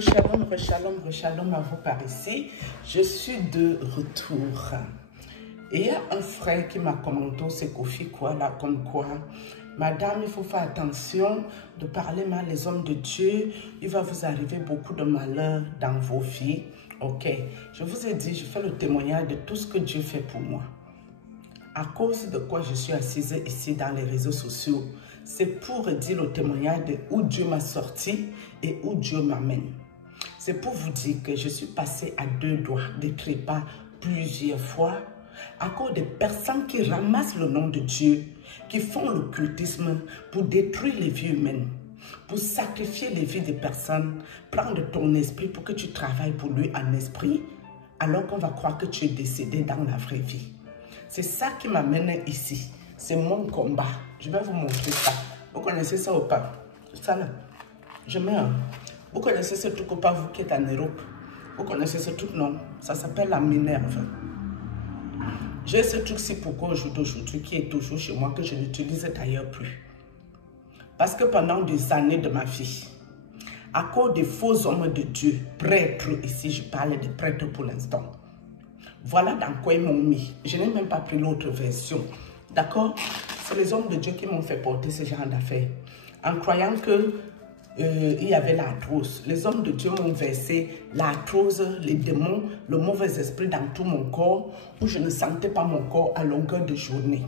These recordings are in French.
Shalom à vous par ici. Je suis de retour. Et il y a un frère qui m'a commenté, c'est Kofi quoi là, comme quoi, madame, il faut faire attention de parler mal les hommes de Dieu. Il va vous arriver beaucoup de malheur dans vos vies. Ok, je vous ai dit, je fais le témoignage de tout ce que Dieu fait pour moi. À cause de quoi je suis assise ici dans les réseaux sociaux, c'est pour dire le témoignage de où Dieu m'a sorti et où Dieu m'amène. C'est pour vous dire que je suis passée à deux doigts de trépas plusieurs fois à cause des personnes qui ramassent le nom de Dieu, qui font le cultisme pour détruire les vies humaines, pour sacrifier les vies des personnes, prendre ton esprit pour que tu travailles pour lui en esprit, alors qu'on va croire que tu es décédé dans la vraie vie. C'est ça qui m'amène ici. C'est mon combat. Je vais vous montrer ça. Vous connaissez ça ou pas? Ça là. Je mets un. Vous connaissez ce truc ou pas, vous qui êtes en Europe? Vous connaissez ce truc, non? Ça s'appelle la Minerve. J'ai ce truc-ci pourquoi aujourd'hui qui est toujours chez moi, que je n'utilise d'ailleurs plus. Parce que pendant des années de ma vie, à cause des faux hommes de Dieu, prêtres, ici je parle de prêtres pour l'instant, voilà dans quoi ils m'ont mis. Je n'ai même pas pris l'autre version. D'accord? C'est les hommes de Dieu qui m'ont fait porter ce genre d'affaires. En croyant que il y avait l'arthrose. Les hommes de Dieu m'ont versé l'arthrose, les démons, le mauvais esprit dans tout mon corps, où je ne sentais pas mon corps à longueur de journée.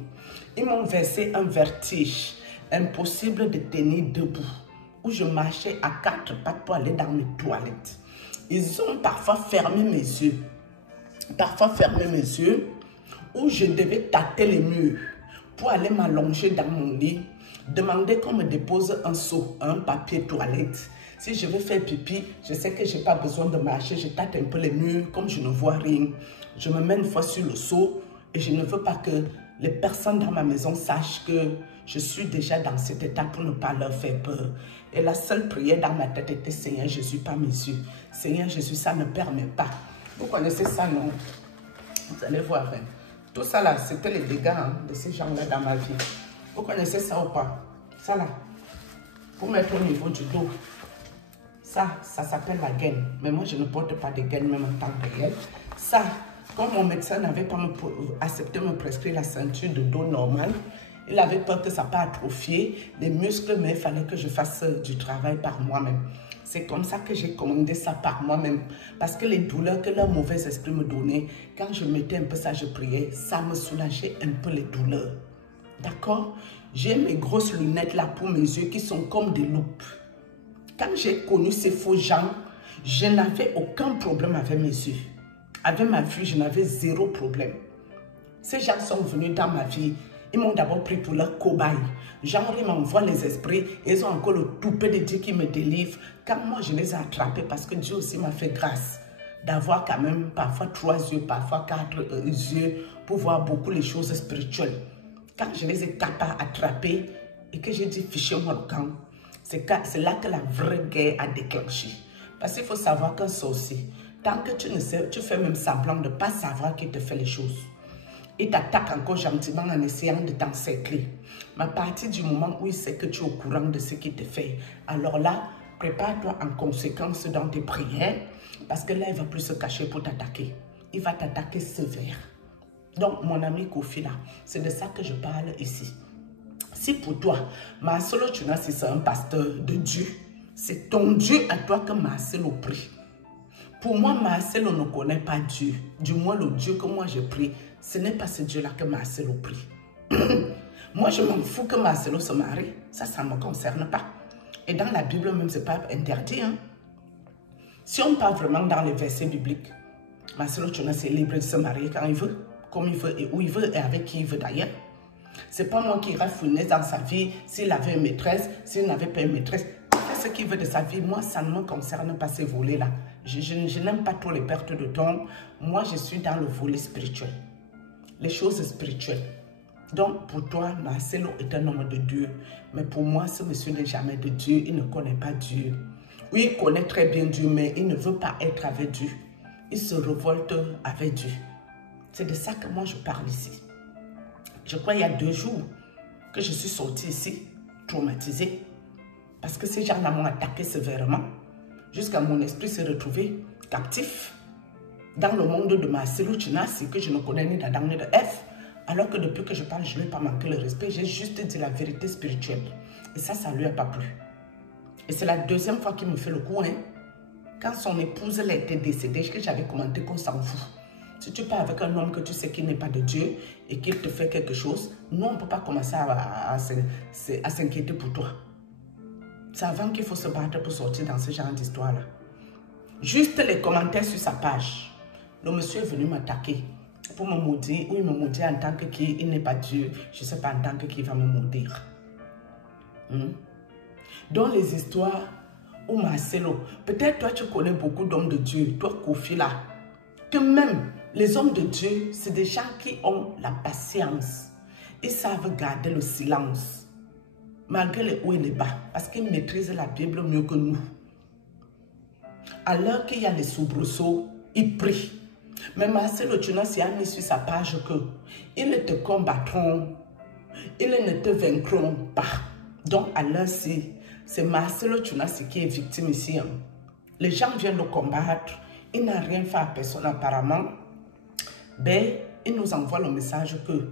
Ils m'ont versé un vertige, impossible de tenir debout, où je marchais à quatre pattes pour aller dans mes toilettes. Ils ont parfois fermé mes yeux. Où je devais tâter les murs pour aller m'allonger dans mon lit, demander qu'on me dépose un seau, un papier toilette. Si je veux faire pipi, je sais que je n'ai pas besoin de marcher, je tâte un peu les murs, comme je ne vois rien. Je me mets une fois sur le seau et je ne veux pas que les personnes dans ma maison sachent que je suis déjà dans cet état pour ne pas leur faire peur. Et la seule prière dans ma tête était, Seigneur Jésus, pas mes yeux. Seigneur Jésus, ça ne permet pas. Vous connaissez ça, non? Vous allez voir. Hein? Tout ça là, c'était les dégâts de ces gens-là dans ma vie. Vous connaissez ça ou pas? Ça là, pour mettre au niveau du dos. Ça s'appelle la gaine. Mais moi, je ne porte pas de gaine même en tant que réel. Ça, comme mon médecin n'avait pas accepté de me prescrire la ceinture de dos normale, il avait peur que ça pas atrophier les muscles, mais il fallait que je fasse du travail par moi-même. C'est comme ça que j'ai commandé ça par moi-même. Parce que les douleurs que leur mauvais esprit me donnait, quand je mettais un peu ça, je priais, ça me soulageait un peu les douleurs. D'accord? J'ai mes grosses lunettes là pour mes yeux qui sont comme des loupes. Quand j'ai connu ces faux gens, je n'avais aucun problème avec mes yeux. Avec ma vue, je n'avais zéro problème. Ces gens sont venus dans ma vie. Ils m'ont d'abord pris pour leur cobaye. Genre, ils m'envoient les esprits. Et ils ont encore le toupet de Dieu qui me délivre. Quand moi, je les ai attrapés parce que Dieu aussi m'a fait grâce d'avoir quand même parfois 3 yeux, parfois 4 yeux pour voir beaucoup les choses spirituelles. Quand je les ai attrapés et que j'ai dit fichez-moi le camp, c'est là que la vraie guerre a déclenché. Parce qu'il faut savoir qu'un sorcier, tant que tu ne sais, tu fais même semblant de ne pas savoir qu'il te fait les choses. Il t'attaque encore gentiment en essayant de t'encercler. Mais à partir du moment où il sait que tu es au courant de ce qu'il te fait, alors là, prépare-toi en conséquence dans tes prières, parce que là, il ne va plus se cacher pour t'attaquer. Il va t'attaquer sévère. Donc, mon ami Kofi là, c'est de ça que je parle ici. Si pour toi, Marcelo Tchunassi, c'est un pasteur de Dieu, c'est ton Dieu à toi que Marcelo prie. Pour moi, Marcelo ne connaît pas Dieu. Du moins, le Dieu que moi je prie, ce n'est pas ce Dieu-là que Marcelo prie. Moi, je m'en fous que Marcelo se marie. Ça ne me concerne pas. Et dans la Bible même, ce n'est pas interdit. Hein? Si on parle vraiment dans les versets bibliques, Marcelo Tchunassi est libre de se marier quand il veut, comme il veut et où il veut et avec qui il veut d'ailleurs. Ce n'est pas moi qui irai fouiner dans sa vie s'il avait une maîtresse, s'il n'avait pas une maîtresse. Ce qu'il veut de sa vie, moi, ça ne me concerne pas ces volets-là. Je n'aime pas trop les pertes de temps. Moi, je suis dans le volet spirituel. Les choses spirituelles. Donc, pour toi, Marcelo est un homme de Dieu. Mais pour moi, ce monsieur n'est jamais de Dieu. Il ne connaît pas Dieu. Oui, il connaît très bien Dieu, mais il ne veut pas être avec Dieu. Il se révolte avec Dieu. C'est de ça que moi, je parle ici. Je crois il y a 2 jours que je suis sortie ici, traumatisée. Parce que ces gens-là m'ont attaqué sévèrement. jusqu'à mon esprit se retrouver captif dans le monde de Marcelo Chinasi que je ne connais ni d'Adam ni de Ève. Alors que depuis que je parle, je ne lui ai pas manqué le respect. J'ai juste dit la vérité spirituelle. Et ça ne lui a pas plu. Et c'est la deuxième fois qu'il me fait le coup. Hein. Quand son épouse elle était décédée, que j'avais commenté qu'on s'en fout. Si tu pars avec un homme que tu sais qu'il n'est pas de Dieu et qu'il te fait quelque chose, nous, on ne peut pas commencer à s'inquiéter pour toi. C'est avant qu'il faut se battre pour sortir dans ce genre d'histoire-là. Juste les commentaires sur sa page. Le monsieur est venu m'attaquer pour me maudire, ou il me maudit en tant que qui, il n'est pas Dieu. Je ne sais pas en tant que qui va me maudire. Dans les histoires où Marcelo, peut-être toi tu connais beaucoup d'hommes de Dieu, toi Kofi là, que même les hommes de Dieu, c'est des gens qui ont la patience. Ils savent garder le silence, malgré les hauts et les bas, parce qu'ils maîtrisent la Bible mieux que nous. À l'heure qu'il y a les soubresauts, ils prient. Mais Marcelo Chinasi a mis sur sa page que ils ne te combattront, ils ne te vaincront pas. Donc à l'heure-ci, c'est Marcelo Chinasi qui est victime ici. Hein. Les gens viennent le combattre, il n'a rien fait à personne apparemment. Ben, il nous envoie le message que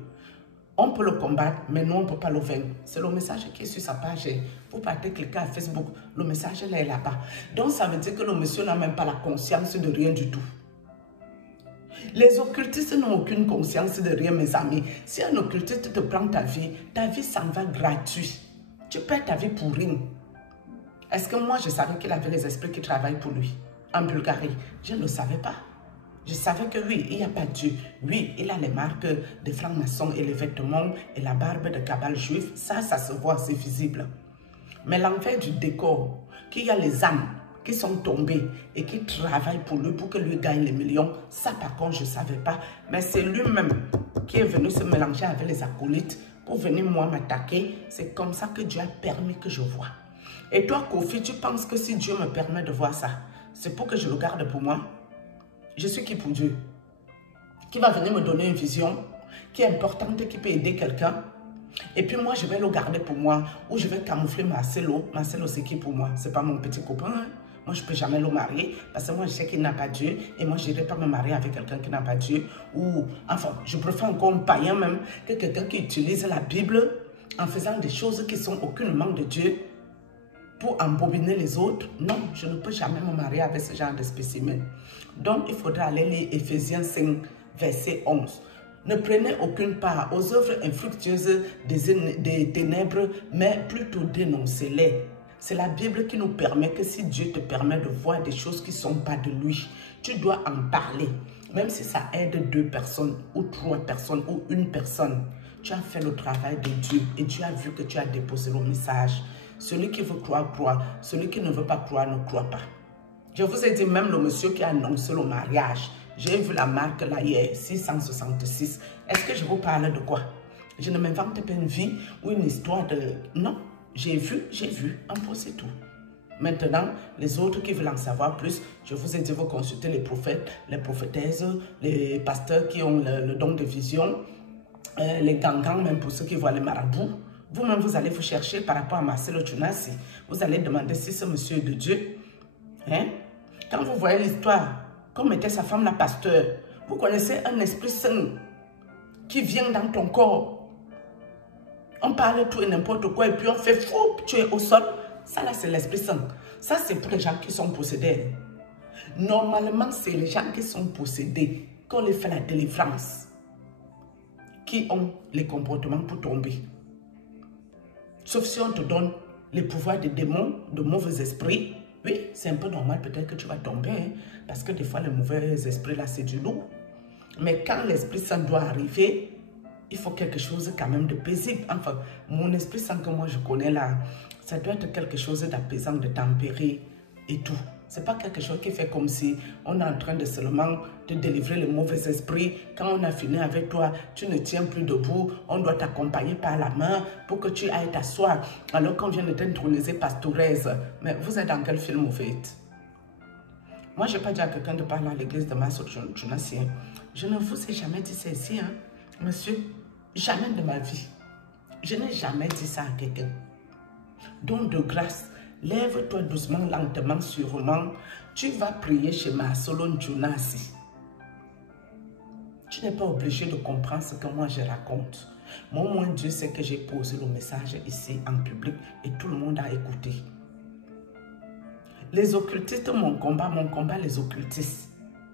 on peut le combattre, mais nous on ne peut pas le vaincre. C'est le message qui est sur sa page. Vous partez cliquer à Facebook, le message est là-bas. Donc ça veut dire que le monsieur n'a même pas la conscience de rien du tout. Les occultistes n'ont aucune conscience de rien, mes amis. Si un occultiste te prend ta vie s'en va gratuit. Tu perds ta vie pour rien. Est-ce que moi, je savais qu'il avait les esprits qui travaillent pour lui en Bulgarie? Je ne le savais pas. Je savais que oui, il n'y a pas Dieu. Oui, il a les marques des francs-maçons et les vêtements et la barbe de cabale juif. Ça se voit, c'est visible. Mais l'envers du décor, qu'il y a les âmes qui sont tombés et qui travaillent pour lui, pour que lui gagne les millions. Ça, par contre, je ne savais pas. Mais c'est lui-même qui est venu se mélanger avec les acolytes pour venir, moi, m'attaquer. C'est comme ça que Dieu a permis que je vois. Et toi, Kofi, tu penses que si Dieu me permet de voir ça, c'est pour que je le garde pour moi? Je suis qui pour Dieu? Qui va venir me donner une vision qui est importante, qui peut aider quelqu'un? Et puis moi, je vais le garder pour moi, ou je vais camoufler Marcelo. Marcelo, c'est qui pour moi? C'est pas mon petit copain. Hein? Moi, je ne peux jamais le marier parce que moi, je sais qu'il n'a pas Dieu. Et moi, je n'irai pas me marier avec quelqu'un qui n'a pas Dieu. Ou, enfin, je préfère encore un païen même que quelqu'un qui utilise la Bible en faisant des choses qui sont aucunement de Dieu pour embobiner les autres. Non, je ne peux jamais me marier avec ce genre de spécimen. Donc, il faudra aller lire Ephésiens 5, verset 11. Ne prenez aucune part aux œuvres infructueuses des ténèbres, mais plutôt dénoncez-les. C'est la Bible qui nous permet que si Dieu te permet de voir des choses qui ne sont pas de lui, tu dois en parler. Même si ça aide 2 personnes, ou 3 personnes, ou 1 personne. Tu as fait le travail de Dieu et Dieu a vu que tu as déposé le message. Celui qui veut croire, croit. Celui qui ne veut pas croire, ne croit pas. Je vous ai dit, même le monsieur qui a annoncé le mariage, j'ai vu la marque là hier, 666. Est-ce que je vous parle de quoi? Je ne m'invente pas une vie ou une histoire de... Non, j'ai vu, un peu c'est tout. Maintenant, les autres qui veulent en savoir plus, je vous ai dit, vous consultez les prophètes, les prophétesses, les pasteurs qui ont le don de vision, les gangans, même pour ceux qui voient les marabouts. Vous-même, vous allez vous chercher par rapport à Marcelo Chinasi. Vous allez demander si ce monsieur est de Dieu. Hein? Quand vous voyez l'histoire, comme était sa femme la pasteur, vous connaissez un esprit saint qui vient dans ton corps. On parle tout et n'importe quoi et puis on fait fou, tu es au sol. Ça là, c'est l'Esprit Saint. Ça, c'est pour les gens qui sont possédés. Normalement, c'est les gens qui sont possédés, qu'on les fait la délivrance, qui ont les comportements pour tomber. Sauf si on te donne les pouvoirs des démons, de mauvais esprits. Oui, c'est un peu normal, peut-être que tu vas tomber, hein, parce que des fois, les mauvais esprits, là, c'est du lourd. Mais quand l'Esprit Saint doit arriver, il faut quelque chose quand même de paisible. Enfin, mon Esprit Saint que moi je connais là, ça doit être quelque chose d'apaisant, de tempéré et tout. C'est pas quelque chose qui fait comme si on est en train de seulement te délivrer le mauvais esprit. Quand on a fini avec toi, tu ne tiens plus debout. On doit t'accompagner par la main pour que tu ailles t'asseoir. Alors qu'on vient de t'introniser pastouresse. Mais vous êtes dans quel film, au fait? Moi, je n'ai pas dit à quelqu'un de parler à l'église de Marcelo Chinasi. Je ne vous ai jamais dit ça ici, hein, monsieur. Jamais de ma vie. Je n'ai jamais dit ça à quelqu'un. Donc, de grâce, Lève-toi doucement, lentement, sûrement. Tu vas prier chez Marcelo Junasi. Tu n'es pas obligé de comprendre ce que moi je raconte. Moi, au moins, Dieu sait que j'ai posé le message ici en public et tout le monde a écouté. Les occultistes, mon combat, les occultistes.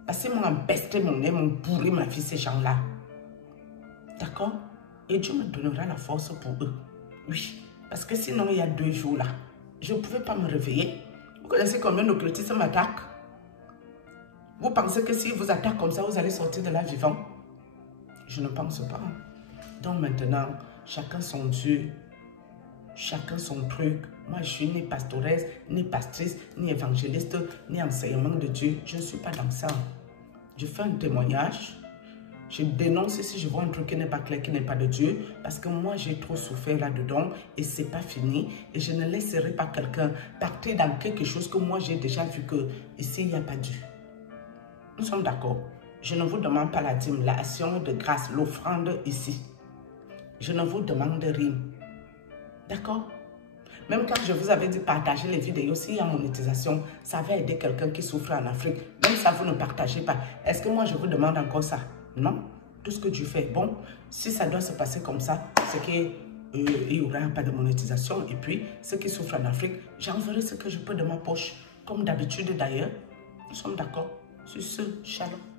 Parce qu'ils m'ont empesté mon nez, m'ont pourri ma fille, ces gens-là. D'accord? Et Dieu me donnera la force pour eux. Oui, parce que sinon, il y a 2 jours là, je ne pouvais pas me réveiller. Vous connaissez combien d'occultistes m'attaquent? Vous pensez que s'ils vous attaquent comme ça, vous allez sortir de là vivant? Je ne pense pas. Donc maintenant, chacun son Dieu, chacun son truc. Moi, je suis ni pastoresse, ni pastrice, ni évangéliste, ni enseignement de Dieu. Je ne suis pas dans ça. Je fais un témoignage. Je dénonce si je vois un truc qui n'est pas clair, qui n'est pas de Dieu. Parce que moi, j'ai trop souffert là-dedans et ce n'est pas fini. Et je ne laisserai pas quelqu'un partir dans quelque chose que moi, j'ai déjà vu que ici, il n'y a pas Dieu. Nous sommes d'accord. Je ne vous demande pas la dîme, l'action de grâce, l'offrande ici. Je ne vous demande rien. D'accord? Même quand je vous avais dit partager les vidéos, s'il y a monétisation, ça va aider quelqu'un qui souffre en Afrique. Même ça, vous ne partagez pas. Est-ce que moi, je vous demande encore ça? Non. Tout ce que tu fais, bon, si ça doit se passer comme ça, c'est qu'il n'y aura pas de monétisation. Et puis, ceux qui souffrent en Afrique, j'enverrai ce que je peux de ma poche. Comme d'habitude d'ailleurs. Nous sommes d'accord sur ce. Shalom.